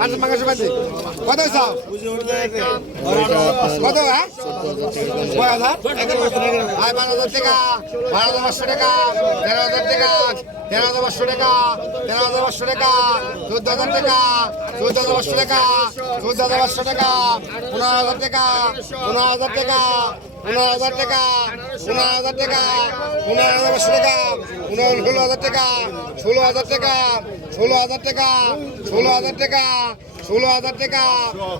পাঁচশো মাংস বাজি কত চাও কত হ্যাঁ? ছয় হাজার? বারো হাজার টাকা। বারো হাজার পাঁচশো টাকা। তেরো হাজার টাকা। তেরো হাজার পাঁচশো টাকা তেরো হাজার পাঁচশো টাকা চোদ্দ হাজার টাকা চোদ্দ হাজার পাঁচশো টাকা চোদ্দ হাজার পাঁচশো টাকা পনেরো হাজার টাকা পনেরো হাজার টাকা পনেরো হাজার টাকা পনেরো হাজার টাকা পনেরো হাজার পাঁচশো টাকা পনেরো ষোলো হাজার টাকা ষোলো হাজার টাকা ষোলো হাজার টাকা ষোলো হাজার টাকা ষোলো হাজার টাকা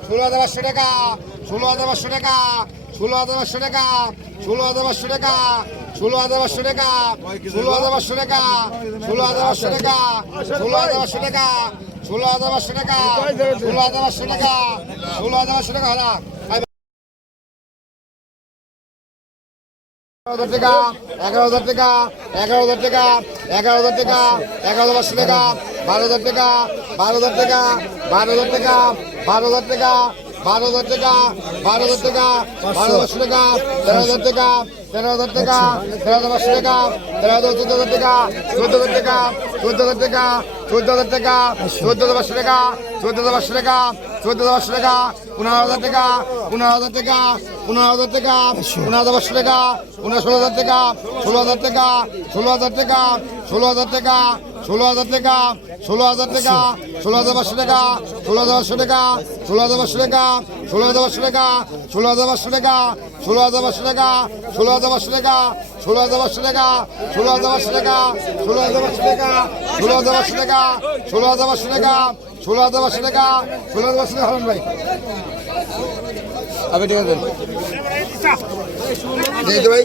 ষোলো হাজার পাঁচশো টাকা ষোলো হাজার পাঁচশো টাকা ষোলো হাজার পাঁচশো টাকা ষোলো হাজার পাঁচশো টাকা ষোলো হাজার পাঁচশো টাকা ষোলো হাজার পাঁচশো টাকা ষোলো হাজার পাঁচশো টাকা ষোলো হাজার পাঁচশো টাকা ষোলো হাজার পাঁচশো টাকা ষোলো হাজার পাঁচশো টাকা ষোলো হাজার পাঁচশো টাকা হারা টাকা তেরো হাজার টাকা তেরো হাজার পাঁচশো টাকা তেরো হাজার চোদ্দ হাজার টাকা চোদ্দ হাজার টাকা চোদ্দ হাজার টাকা চোদ্দ হাজার টাকা চোদ্দ হাজার পাঁচশো টাকা চোদ্দ হাজার পাঁচশো টাকা চোদ্দ হাজার হাজার টাকা ষোলো হাজার টাকা ষোলো হাজার টাকা ষোলো হাজার টাকা ষোলো হাজার টাকা ষোলো হাজার টাকা ষোলো হাজার টাকা ষোলো হাজার পাঁচশো টাকা ষোলো হাজার পাঁচশো টাকা ষোলো হাজার পাঁচশো টাকা ষোলো হাজার পাঁচশো টাকা ষোলো হাজার পাঁচশো টাকা ষোলো হাজার পাঁচশো টাকা ষোলো হাজার পাঁচশো টাকা ষোলো হাজার পাঁচশো টাকা ষোলো হাজার পাঁচশো টাকা ষোলো হাজার পাঁচশো টাকা ষোলো হাজার পাঁচশো টাকা ষোলো হাজার পাঁচশো টাকা ষোলো হাজার পাঁচশো টাকা ষোলো হাজার পাঁচশো টাকা হরণ ভাই আবে ঠিক আছে ভাই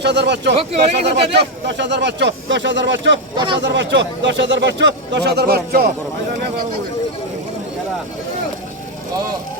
দশ হাজার পাঁচশো দশ হাজার পাঁচশো দশ হাজার পাঁচশো দশ হাজার পাঁচশো দশ হাজার পাঁচশো দশ হাজার পাঁচশো পাঁচশো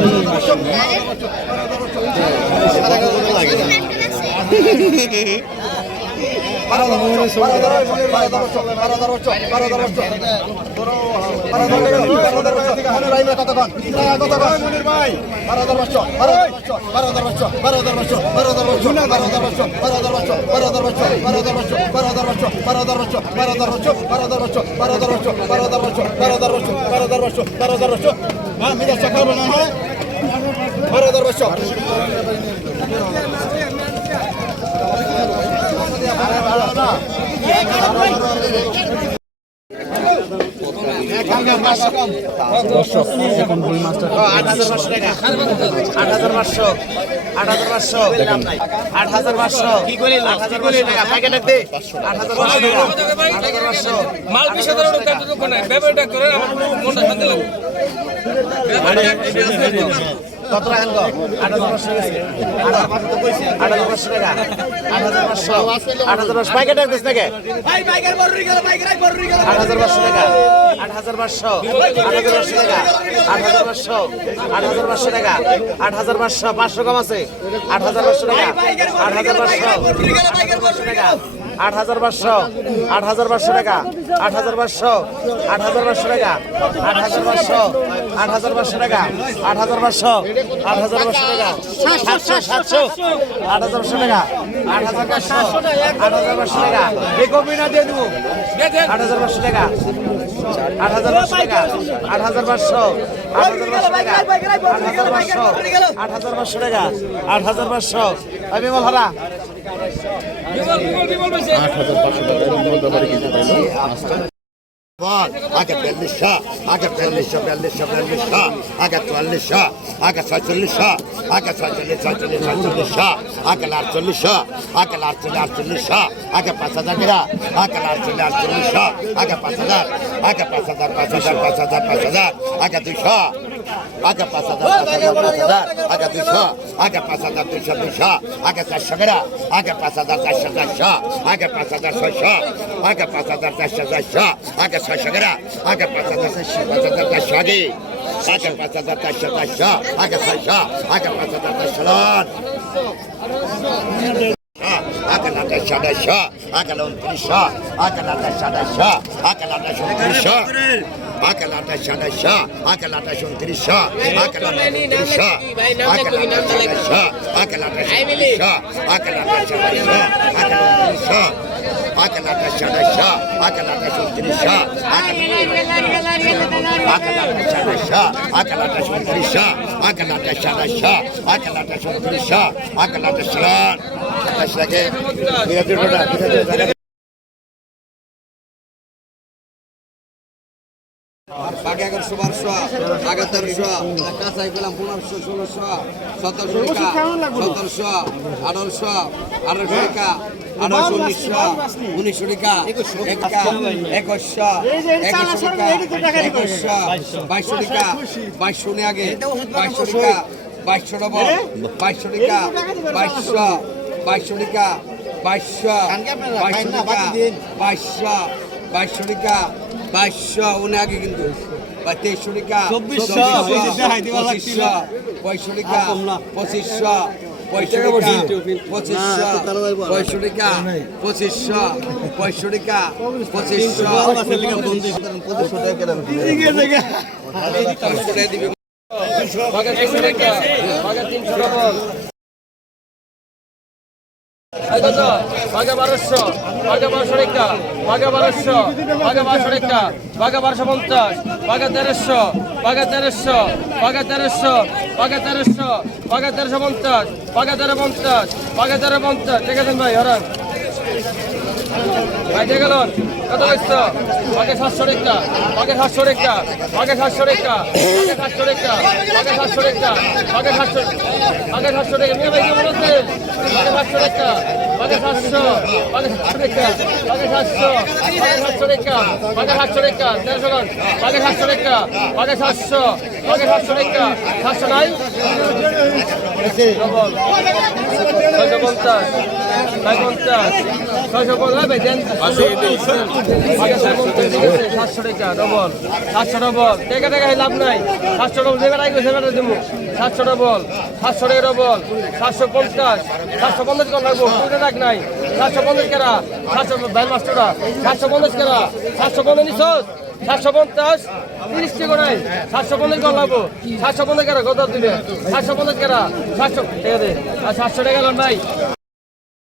আমি যা চাকর বানা হয় বারো হাজার পাঁচশো আট হাজার পাঁচশো টাকা আট হাজার পাঁচশো। আট হাজার পাঁচশো। আট হাজার পাঁচশো। কি করি আট হাজার পাঁচশো। টাকা দে আট হাজার পাঁচশো। আট হাজার পাঁচশো। মাল বিশ হাজার টাকা করে আমার মনটা শান্তি লাগে কত আট হাজার পাঁচশো গেছে আট হাজার পাঁচশো টাকা আট হাজার পাঁচশো আট হাজার পাঁচশো দিস নাকি আট হাজার পাঁচশো টাকা আট হাজার পাঁচশো আট হাজার পাঁচশো টাকা আট হাজার পাঁচশো আট হাজার পাঁচশো টাকা আট হাজার পাঁচশো পাঁচশো কম আছে আট হাজার পাঁচশো টাকা আট হাজার পাঁচশো টাকা আট হাজার পাঁচশো আট হাজার পাঁচশো টাকা আট হাজার পাঁচশো আট হাজার পাঁচশো টাকা আট হাজার পাঁচশো আট হাজার পাঁচশো টাকা আট হাজার পাঁচশো আট হাজার পাঁচশো টাকা সাতশো সাতশো আট হাজার পাঁচশো টাকা আট হাজার পাঁচশো আট হাজার পাঁচশো টাকা এই কপি না দিয়ে দেবো আট হাজার পাঁচশো টাকা আট হাজার পাঁচশো টাকা আট হাজার পাঁচশো আট হাজার পাঁচশো টাকা আট হাজার পাঁচশো আট হাজার পাঁচশো টাকা আট হাজার পাঁচশো আমি বল বিমল বিমল বিমল বেশি বল আগে বিয়াল্লিশশো আগে বিয়াল্লিশশো বিয়াল্লিশশো বিয়াল্লিশশো আগে চুয়াল্লিশশো আগে ছয়চল্লিশশো আগে ছয়চল্লিশ ছয়চল্লিশ ছয়চল্লিশশো আগে আটচল্লিশশো আগে আটচল্লিশ আটচল্লিশশো আগে পাঁচ হাজার টাকা আগে আটচল্লিশ আটচল্লিশশো আগে পাঁচ হাজার আগে পাঁচ হাজার পাঁচ হাজার পাঁচ হাজার পাঁচ হাজার আগে দুইশো আগে পাঁচ হাজার পাঁচ হাজার আগে দুইশো আগে পাঁচ হাজার দুইশো দুইশো আগে চারশো টাকা আগে পাঁচ হাজার চারশো চারশো আগে পাঁচ হাজার ছয়শো আগে পাঁচ হাজার চারশো চারশো আগে ছয়শো টাকা আগে পাঁচ হাজার চারশো পাঁচ হাজার চারশো আগে আগে পাঁচ হাজার চারশো চারশো আগে ছয়শো আগে পাঁচ হাজার চারশো লন। আগে নাটাশ সাতাশশো আগে উনত্রিশশো আগে নাটাশ সাতাশশো আগে নাটাশ উনত্রিশশো। আগে आकलाटा शाना शाह आकलाटा शंकरी शाह आकलाटा शंकरी शाह आकलाटा शाना शाह आकलाटा शंकरी शाह आकलाटा शाना शाह आकलाटा शाह आकलाटा शाना शाह आकलाटा शंकरी शाह आकलाटा शाना शाह आकलाटा शंकरी शाह आकलाटा शाना शाह आकलाटा शंकरी शाह आकलाटा शाह अच्छा के मेरा जो बेटा বাকি এগারোশো বারোশো আগে তেরোশো কাঁচাই পেলাম পনেরোশো ষোলোশো সতেরোশো টাকা সতেরোশো আঠারোশো আঠারোশো টাকা আঠারোশো উনিশশো উনিশশো টাকা একা একুশশো একুশশো টাকা একুশশো বাইশশো টাকা বাইশশো নিয়ে আগে বাইশশো টাকা বাইশশো ডবল বাইশশো টাকা বাইশশো বাইশশো টাকা বাইশশো বাইশশো টাকা বাইশশো বাইশশো টাকা বাইশশো উনি আগে কিন্তু বা তেইশশো টাকা চব্বিশশো। পঁচিশশো পঁয়ষট্টি টাকা পঁচিশশো পঁয়ষট্টি পঁচিশশো পঁয়ষট্টি টাকা পঁচিশশো পঁয়ষট্টি পঁচিশশো। দিবে। বাঘা বারোশো বাঘা বারোশো টাকা বাঘা বারোশো বাঘা বারোশো টাকা বাঘা বারোশো পঞ্চাশ বাঘা তেরোশো বাঘা তেরোশো বাঘা তেরোশো বাঘা তেরোশো বাঘা তেরোশো পঞ্চাশ বাঘা তেরো পঞ্চাশ বাঘা তেরো পঞ্চাশ। আছে ভাই, হরান। ভাই গেল কত বলছো বাঘে সাতশো টাকা বাঘে সাতশো টাকা বাঘে সাতশো টাকা বাঘে সাতশো টাকা বাঘে সাতশো টাকা বাঘে সাতশো বাঘে সাতশো টাকা মেয়ে ভাই কেমন আছে বাঘে সাতশো টাকা বাঘে সাতশো বাঘে সাতশো টাকা বাঘে সাতশো বাঘে সাতশো টাকা বাঘে সাতশো টাকা তেরোশো গান বাঘে সাতশো টাকা বাঘে সাতশো বাঘে সাতশো টাকা সাতশো নাই ছয়শো পঞ্চাশ। ছয় পঞ্চাশ। ছয়শো পঞ্চাশ। সাতশো টাকা ডবল সাতশো ডবল টাকা টাকা লাভ নাই। সাতশো ডবল যে বেড়াই গেছে বেড়া দেবো সাতশো ডবল সাতশো টাকা ডবল সাতশো পঞ্চাশ। সাতশো পঞ্চাশ কর লাগবো? কুড়ি টাকা নাই। সাতশো পঞ্চাশ কেরা? সাতশো পঞ্চাশ কেরা? সাতশো পঞ্চাশ নিছ সাতশো পঞ্চাশ, তিরিশ টাকা নাই সাতশো পঞ্চাশ কর লাগবো সাতশো পঞ্চাশ কেরা কত দিবে। সাতশো পঞ্চাশ কেরা। সাতশো ঠিক আছে। আর সাতশো টাকা ভাই।